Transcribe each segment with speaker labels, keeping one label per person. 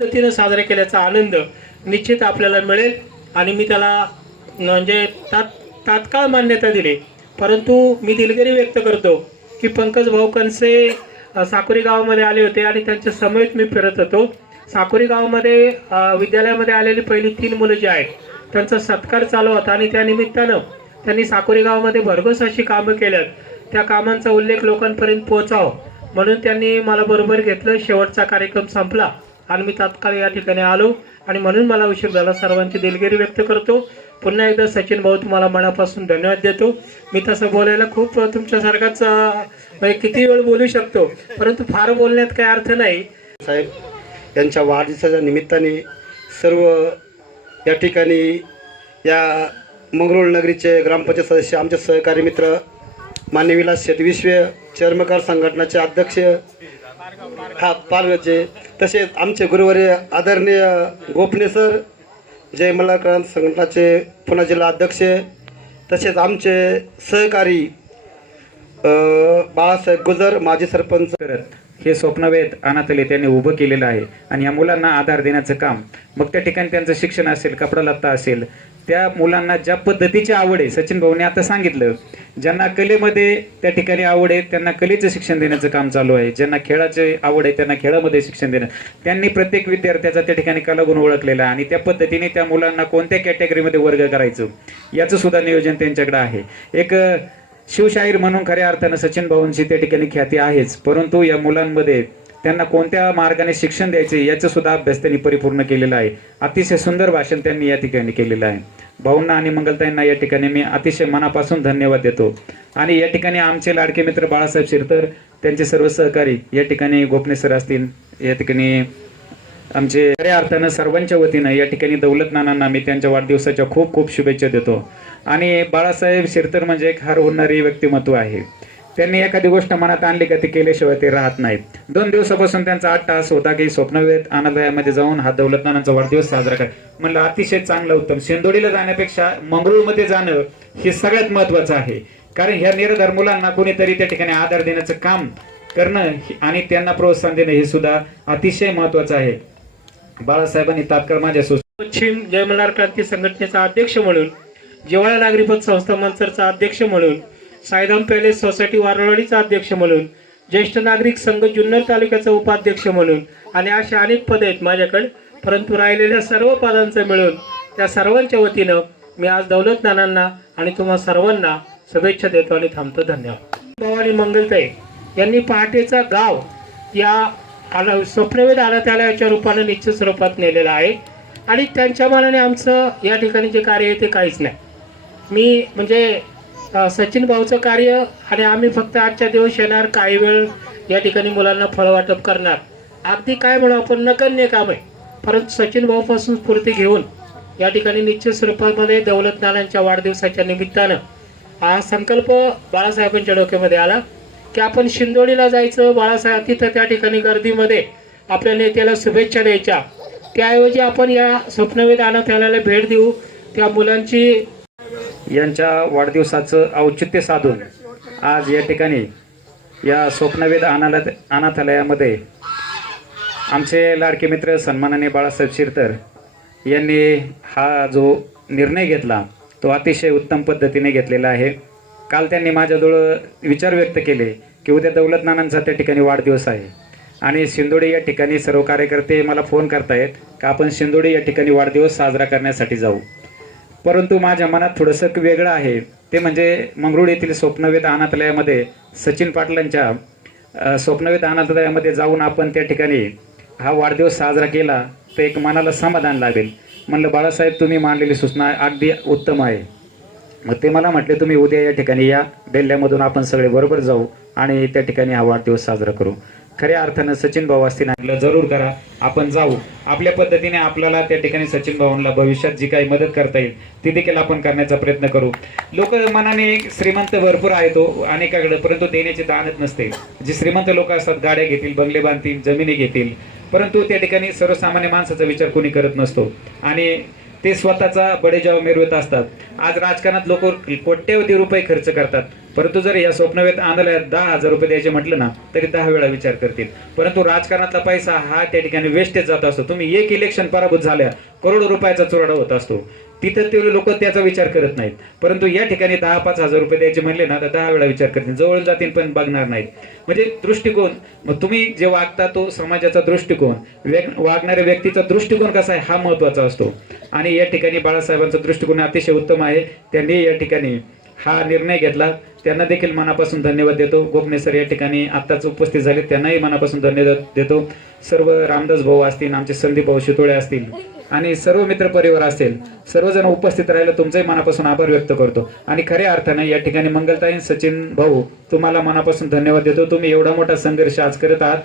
Speaker 1: पद्धतीनं साजरा केल्याचा आनंद निश्चित आपल्याला मिळेल आणि मी त्याला म्हणजे तात तात्काळ मान्यता दिली. परंतु मी दिलगिरी व्यक्त करतो की पंकज भाऊ कनसे साकोरी गावामध्ये आले होते आणि त्यांच्या समेत मी फिरत होतो. साकोरी गावामध्ये विद्यालयामध्ये आलेली पहिली तीन मुलं जी आहेत त्यांचा सत्कार चालू होता आणि त्यानिमित्तानं त्यांनी साकोरी गावामध्ये भरघोस अशी कामं केल्यात. त्या कामांचा उल्लेख लोकांपर्यंत पोहोचावं म्हणून त्यांनी मला बरोबर घेतलं. शेवटचा कार्यक्रम संपला. आणि मी तात्काळ या ठिकाणी आलो आणि म्हणून मला उशीर झाला. सर्वांची दिलगिरी व्यक्त करतो. पुन्हा एकदा सचिन भाऊ तुम्हाला मनापासून धन्यवाद देतो. मी तसं बोलायला खूप तुमच्यासारखाच म्हणजे किती वेळ बोलू शकतो परंतु फार बोलण्यात काही अर्थ नाही.
Speaker 2: साहेब यांच्या वाढदिवसाच्या निमित्ताने सर्व या ठिकाणी या मंगरुळ नगरीचे ग्रामपंचायत सदस्य आमचे सहकारी मित्र मान्य विलास शेतविश्व चर्मकार संघटनाचे अध्यक्ष हा पालघरचे तसेच आमचे गुरुवर्य आदरणीय गोपणे सर जय मल्हारक्रांत संघटनाचे पुणे जिल्हा अध्यक्ष तसेच आमचे सहकारी बाळासाहेब गुजर माजी सरपंच
Speaker 3: करत हे स्वप्नवेध अनाथले त्यांनी उभं केलेलं आहे. आणि या मुलांना आधार देण्याचं काम मग त्या ठिकाणी त्यांचं शिक्षण असेल कपडा लत्ता असेल त्या मुलांना ज्या पद्धतीची आवड आहे सचिन भाऊने आता सांगितलं ज्यांना कलेमध्ये त्या ठिकाणी आवड आहे त्यांना कलेचं शिक्षण देण्याचं काम चालू आहे ज्यांना खेळाचे आवड आहे त्यांना खेळामध्ये शिक्षण देणं. त्यांनी प्रत्येक विद्यार्थ्याचा त्या ठिकाणी कलागुण ओळखलेला आहे आणि त्या पद्धतीने त्या मुलांना कोणत्या कॅटेगरीमध्ये वर्ग करायचं याचं सुद्धा नियोजन त्यांच्याकडे आहे. एक शिवशाहीर म्हणून खऱ्या अर्थानं सचिन भाऊंची त्या ठिकाणी ख्याती आहेच परंतु या मुलांमध्ये त्यांना कोणत्या मार्गाने शिक्षण द्यायचे याचा सुद्धा अभ्यास त्यांनी परिपूर्ण केलेला आहे. अतिशय सुंदर भाषण त्यांनी या ठिकाणी केलेलं आहे. भाऊंना आणि मंगलताईंना या ठिकाणी मी अतिशय मनापासून धन्यवाद देतो. आणि या ठिकाणी आमचे लाडके मित्र बाळासाहेब शिरतर त्यांचे सर्व सहकारी या ठिकाणी गोपने सर असतील या ठिकाणी आमचे खऱ्या अर्थानं सर्वांच्या वतीनं या ठिकाणी दौलत नानांना मी त्यांच्या वाढदिवसाच्या खूप खूप शुभेच्छा देतो. आणि बाळासाहेब शिरतर म्हणजे एक हार होणारी व्यक्तिमत्व आहे. त्यांनी एखादी गोष्ट मनात आणली का ती केल्याशिवाय ते राहत नाहीत. दोन दिवसापासून त्यांचा आठ तास होता की स्वप्नवेद अनालयामध्ये जाऊन हा दौलत वाढदिवस साजरा कर. म्हणलं अतिशय चांगलं उत्तम. सिंदोडीला जाण्यापेक्षा मंगळूरमध्ये जाणं हे सगळ्यात महत्वाचं आहे. कारण ह्या निराधार मुलांना कोणीतरी त्या ठिकाणी आधार देण्याचं काम करणं आणि त्यांना प्रोत्साहन देणं हे सुद्धा अतिशय महत्वाचं आहे. बाळासाहेबांनी तात्काळ माझ्या
Speaker 1: पश्चिम जयमल्हार क्रांती संघटनेचा अध्यक्ष म्हणून जिवाळा नागरिपत संस्था मंचरचा अध्यक्ष म्हणून सायदाम पॅलेस सोसायटी वारवाडीचा अध्यक्ष म्हणून ज्येष्ठ नागरिक संघ जुन्नर तालुक्याचा उपाध्यक्ष म्हणून आणि अशा अनेक पदे आहेत माझ्याकडे. परंतु राहिलेल्या सर्व पदांचं मिळून त्या सर्वांच्या वतीनं मी आज दौलत नानांना आणि तुम्हा सर्वांना शुभेच्छा देतो आणि थांबतो. धन्यवाद. भवानी मंगलताई यांनी पहाटेचा गाव या आला स्वप्नवेद आराध्यालयाच्या रूपानं निश्चित स्वरूपात नेलेला आहे. आणि त्यांच्या मनाने आमचं या ठिकाणी जे कार्य आहे ते काहीच नाही. मी म्हणजे सचिन भाऊचं कार्य आणि आम्ही फक्त आजच्या दिवस येणार काही वेळ या ठिकाणी मुलांना फळवाटप करणार. अगदी काय म्हणू आपण नगण्य काम. आहे परंतु सचिन भाऊपासून स्फूर्ती घेऊन या ठिकाणी निश्चित स्वरूपामध्ये दौलत नानांच्या वाढदिवसाच्या निमित्तानं हा संकल्प बाळासाहेबांच्या डोक्यामध्ये आला की आपण शिंदोडीला जायचं. बाळासाहेब तिथं त्या ठिकाणी गर्दीमध्ये आपल्या नेत्याला शुभेच्छा द्यायच्या. त्याऐवजी आपण या स्वप्नवेद अनाथालयाला भेट देऊ. त्या मुलांची
Speaker 3: यांच्या वाढदिवसाचं औचित्य साधून आज या ठिकाणी या स्वप्नवेद अनाथ अनाथालयामध्ये आमचे लाडके मित्र सन्मानाने बाळासाहेब शिरतर यांनी हा जो निर्णय घेतला तो अतिशय उत्तम पद्धतीने घेतलेला आहे. काल त्यांनी माझ्याजवळ विचार व्यक्त केले की उद्या दौलत नानांचा त्या ठिकाणी वाढदिवस आहे. आणि शिंदोडी या ठिकाणी सर्व कार्यकर्ते मला फोन करतायत का आपण शिंदोडी या ठिकाणी वाढदिवस साजरा करण्यासाठी जाऊ. परंतु माझ्या मनात थोडंसं वेगळं आहे. ते म्हणजे मंगरुळ येथील स्वप्नवेद अनाथालयामध्ये सचिन पाटलांच्या स्वप्नवेद अनाथालयामध्ये जाऊन आपण त्या ठिकाणी हा वाढदिवस साजरा केला तर एक मनाला समाधान लागेल म्हणलं बाळासाहेब तुम्ही मांडलेली सूचना अगदी उत्तम आहे. मग ते मला म्हटले तुम्ही उद्या या ठिकाणी या बेल्ल्यामधून आपण सगळे बरोबर जाऊ आणि त्या ठिकाणी हा वाढदिवस साजरा करू. खऱ्या अर्थानं सचिन भाऊ असतील आपलं जरूर करा. आपण जाऊ. आपल्या पद्धतीने आपल्याला त्या ठिकाणी सचिन भाऊंना भविष्यात जी काही मदत करता येईल ती देखील आपण करण्याचा प्रयत्न करू. लोक मनाने श्रीमंत भरपूर आहे तो हो, अनेकाकडे परंतु देण्याची दानत नसते. जे श्रीमंत लोक असतात गाड्या घेतील बंगले बांधतील जमिनी घेतील परंतु त्या ठिकाणी सर्वसामान्य माणसाचा विचार कोणी करत नसतो. आणि ते स्वतःचा बडेजाव मिरवत असतात. आज राजकारणात लोक कोट्यवधी रुपये खर्च करतात. परंतु जर या स्वप्नवेत आंधळ्यात दहा हजार रुपये द्यायचे म्हटलं ना तरी दहा वेळा विचार करतील. परंतु राजकारणातला पैसा हा त्या ठिकाणी वेस्टेज जात असतो. तुम्ही एक इलेक्शन पराभूत झाल्या करोडो रुपयाचा चुराडा होत असतो. तिथं ते लोक त्याचा विचार करत नाहीत. परंतु या ठिकाणी दहा पाच हजार रुपये द्यायचे म्हणले ना तर दहा वेळा विचार करतील. जवळ जातील पण बघणार नाहीत. म्हणजे दृष्टिकोन मग तुम्ही जे वागता तो समाजाचा दृष्टिकोन व्यक- वागणाऱ्या व्यक्तीचा दृष्टिकोन कसा आहे हा महत्त्वाचा असतो. आणि या ठिकाणी बाळासाहेबांचा दृष्टिकोन अतिशय उत्तम आहे. त्यांनी या ठिकाणी हा निर्णय घेतला. त्यांना देखील मनापासून धन्यवाद देतो. गोपने सर या ठिकाणी आत्ताच उपस्थित झाले त्यांनाही मनापासून धन्यवाद देतो. सर्व रामदास भाऊ असतील आमचे संदीप भाऊ शितोळे असतील आणि सर्व मित्र परिवार असेल सर्वजण उपस्थित राहिलं तुमचंही मनापासून आभार व्यक्त करतो. आणि खऱ्या अर्थाने या ठिकाणी मंगलताईन सचिन भाऊ तुम्हाला मनापासून धन्यवाद देतो. तुम्ही एवढा मोठा संघर्ष आज करत आहात.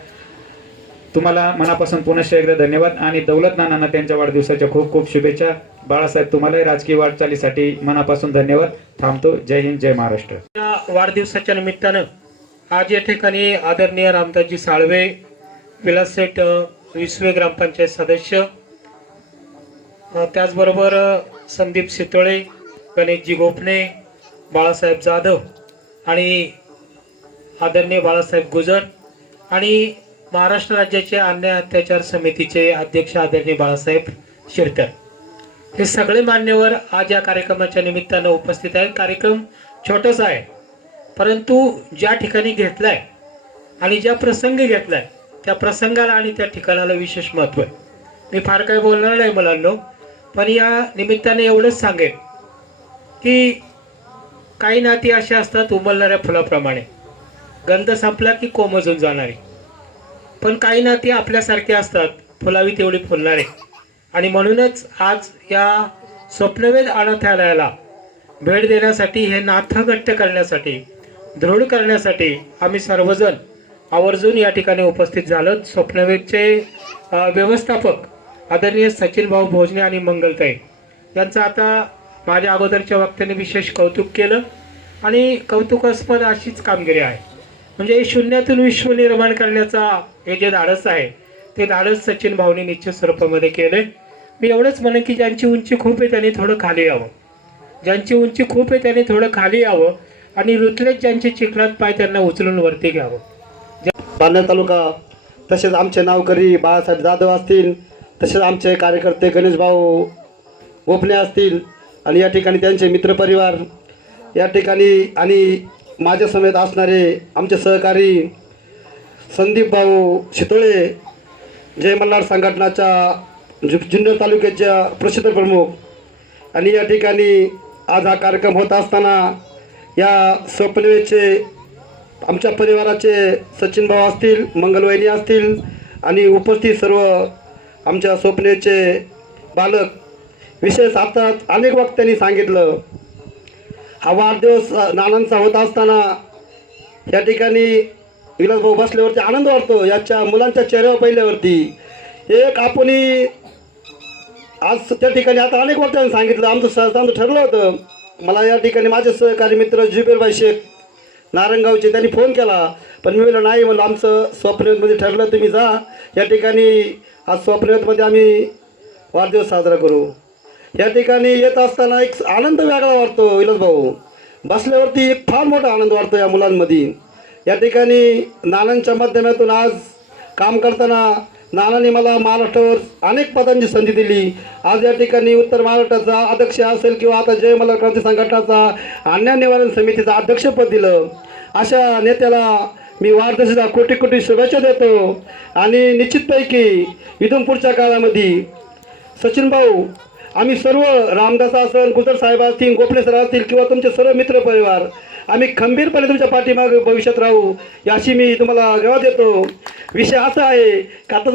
Speaker 3: तुम्हाला मनापासून पुनश्च एकदा धन्यवाद आणि दौलत नानांना त्यांच्या वाढदिवसाच्या खूप खूप शुभेच्छा. बाळासाहेब तुम्हालाही राजकीय वाटचालीसाठी मनापासून धन्यवाद. थांबतो. जय हिंद जय महाराष्ट्र.
Speaker 1: या वाढदिवसाच्या निमित्तानं आज या ठिकाणी आदरणीय रामदासजी साळवे विलाससेठ विसवे ग्रामपंचायत सदस्य त्याचबरोबर संदीप सितोळे गणेशजी गोपने बाळासाहेब जाधव आणि आदरणीय बाळासाहेब गुजर आणि महाराष्ट्र राज्याचे अन्याय अत्याचार समितीचे अध्यक्ष आदरणीय बाळासाहेब शिरकर. हे सगळे मान्यवर आज या कार्यक्रमाच्या निमित्तानं उपस्थित आहेत. कार्यक्रम छोटासा आहे परंतु ज्या ठिकाणी घेतलाय आणि ज्या प्रसंगी घेतलाय त्या प्रसंगाला आणि त्या ठिकाणाला विशेष महत्त्व आहे. मी फार काही बोलणार नाही मुलांनो पण या निमित्ताने एवढंच सांगेन की काही नाती अशा असतात उमलणाऱ्या फुलाप्रमाणे. गंध संपला की कोमजून जाणारी. पण काही नाती आपल्यासारखे असतात. फुलावी तेवढी फुलणारे. आणि म्हणूनच आज या स्वप्नवेध अनाथालयाला भेट देण्यासाठी हे नाथ घट्ट करण्यासाठी दृढ करण्यासाठी आम्ही सर्वजण आवर्जून या ठिकाणी उपस्थित झालो. स्वप्नवेदचे व्यवस्थापक आदरणीय सचिन भाऊ भोजने आणि मंगलताई यांचं आता माझ्या अगोदरच्या वक्त्याने विशेष कौतुक केलं. आणि कौतुकास्पद अशीच कामगिरी आहे. म्हणजे शून्यातून विश्व निर्माण करण्याचा हे जे धाडस आहे ते धाडस सचिन भाऊने निश्चित स्वरूपामध्ये केले मी एवढंच म्हणेन की ज्यांची उंची खूप आहे त्यांनी थोडं खाली यावं. ज्यांची उंची खूप आहे त्यांनी थोडं खाली यावं आणि रुतलेत ज्यांचे चिखलात पाय त्यांना उचलून वरती घ्यावं.
Speaker 2: पालघर तालुका तसेच आमचे नावकरी बाळासाहेब जाधव असतील तसेच आमचे कार्यकर्ते गणेश भाऊ गोपणे असतील आणि या ठिकाणी त्यांचे मित्रपरिवार या ठिकाणी आणि माझ्या समेत असणारे आमचे सहकारी संदीप भाऊ शितोळे जय मल्हार संघटनाच्या जु जुन्नर तालुक्याच्या प्रसिद्ध प्रमुख. आणि या ठिकाणी आज हा कार्यक्रम होत असताना या स्वप्नवेचे आमच्या परिवाराचे सचिन भाऊ असतील मंगलवहिनी असतील आणि उपस्थित सर्व आमच्या स्वप्नेचे बालक. विशेष आता अनेक वक्त्यांनी सांगितलं. हा वाढदिवस नानांचा होत असताना या ठिकाणी विलासभाऊ बसल्यावरती आनंद वाटतो याच्या मुलांच्या चेहऱ्यावर पहिल्यावरती. एक आपणही आज त्या ठिकाणी आता अनेक वर्षांनी सांगितलं आमचं सहजांचं ठरलं होतं. मला या ठिकाणी माझे सहकारी मित्र जुबेरबाई शेख नारंगावचे त्यांनी फोन केला. पण मी म्हणलं नाही म्हणलं आमचं स्वप्नवेदमध्ये ठरलं तुम्ही जा. या ठिकाणी आज स्वप्नवतमध्ये आम्ही वाढदिवस साजरा करू. या ठिकाणी येत असताना एक आनंद वेगळा वाटतो विलास भाऊ बसल्यावरती एक फार मोठा आनंद वाटतो या मुलांमध्ये. या ठिकाणी नानांच्या माध्यमातून आज काम करताना नानांनी मला महाराष्ट्रावर अनेक पदांची संधी दिली. आज या ठिकाणी उत्तर महाराष्ट्राचा अध्यक्ष असेल किंवा आता जय मला क्रांती संघटनाचा अन्याय निवारण समितीचं अध्यक्षपद दिलं. अशा नेत्याला मी वाढदिवसाच्या कोटी कोटी शुभेच्छा देतो. आणि निश्चितपैकी इथून पुढच्या काळामध्ये सचिन भाऊ आम्ही सर्व रामदास असेल गुजर साहेब असतील गोपने सर असतील किंवा तुमचे सर्व मित्र परिवार आम्ही खंबीरपणे तुमच्या पाठीमाग भविष्यात राहू. याशी मी तुम्हाला गवा देतो. विषय असा आहे का आता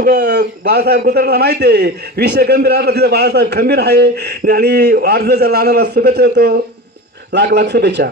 Speaker 2: बाळासाहेब गुजरातला माहिती आहे? विषय गंभीर असला तिथं बाळासाहेब खंबीर आहे. आणि वाढदिवसाच्या लहानाला शुभेच्छा देतो. लाख लाख शुभेच्छा.